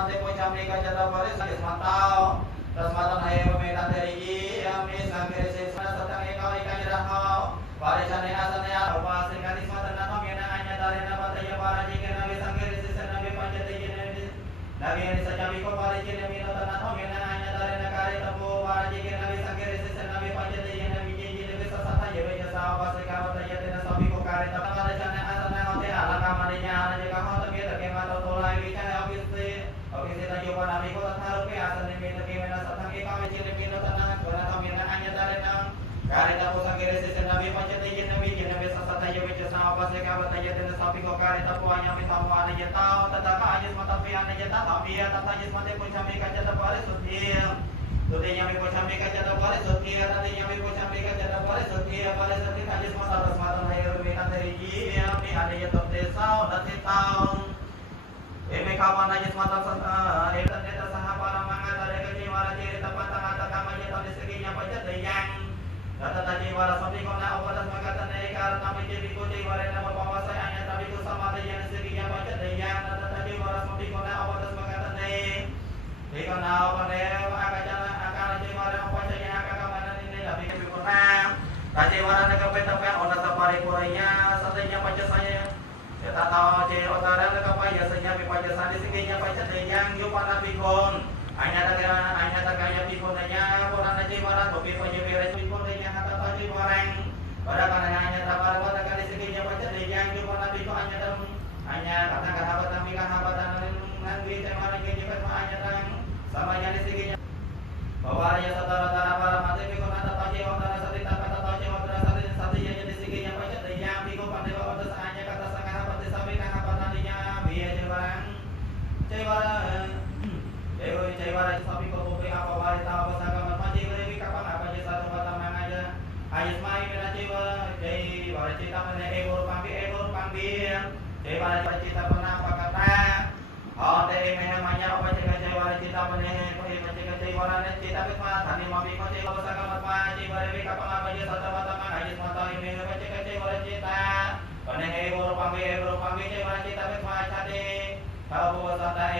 mate pocam ni kaca tapare sakit matau. Tas matan hai pemeta teri ami sangkere sesna satang ekau ikan jeraho. Pare chane asane apa sekali matan natam yana anya darena bataya para jike nabi sangkere sesna nabi panjate jene nabi ani sajabi ko pare jene mi natam yana anya darena kare tapo para jike nabi sangkere sesna nabi panjate jene nabi jene nabi sasata jebe jasa apa sekali bataya tena sabi ko kare tapo pare chane asane hote ala kamarinya ala jika hote mi take mata tolai bicara ofisi tajo pa nabi ko tatharup pe asane mi take mena satang ekau jene mi natam kora tamina anya darena kare tapo sangkere sesna nabi panjate jene nabi sasata jebe jasa apa sekali bataya tena sabi ko kare tapo anya mi samu ana jetau tataka ajis mata pi ana jetau tapi ya tatajis mate pochami kaca tapare sutir Tutenya mi pochami kaca tapare sutir tatenya mi pochami kaca tapare sutir pare sutir ajis mata rasmatan hayur mi tanteri ya mi ana jetau desau datitau eme kapan ajis mata sasa etan eta saha para manga tare kaji mara ciri tepat tangata kama jetau diseginya pajat deyang data taji mara sapi kona awadas makatan ekar tapi jadi kuti warena bapawasai anya tapi ku sama deyang diseginya pajat deyang data taji mara sapi kona awadas makatan ikan apa deh akajana akar taji mara apajanya akakaman ini tapi kepikuna taji mara nekapetapan ona sapari kurainya satenya pajat saya kita tahu je otara nekapaya senya pajat sani seginya pajat deyang yupana pikon hanya takaya pikonnya orang taji mara topi pajat beres pikonnya kata taji orang pada karena hanya tabar kata kali seginya pajat deyang yupana pikon hanya kata habatan mika habatan nanti cemara keji petma hanya tang sama jadi seginya bahwa ya tara para mati pikon kata taji otara sati kata taji otara sati jadi seginya pajat deyang pikon pandai bawa terus hanya kata sangat habatan sampai kah habatan dinya biaya cewara sapi ko kopi apa wari tahu bahasa agama maji lewi kapan apa je satu batang mangaja ayat mai mena cewara jai wari cita mena ebor pambi jai wari cita pernah apa kata oh deh mehamanya apa cewara wari cita mena ko cewara ne cita betma tani mami ko cewara bahasa agama maji lewi kapan apa je satu batang mangaja mata ini apa cewara cita pernah ebor pambi cewara cita betma cade kalau bahasa tak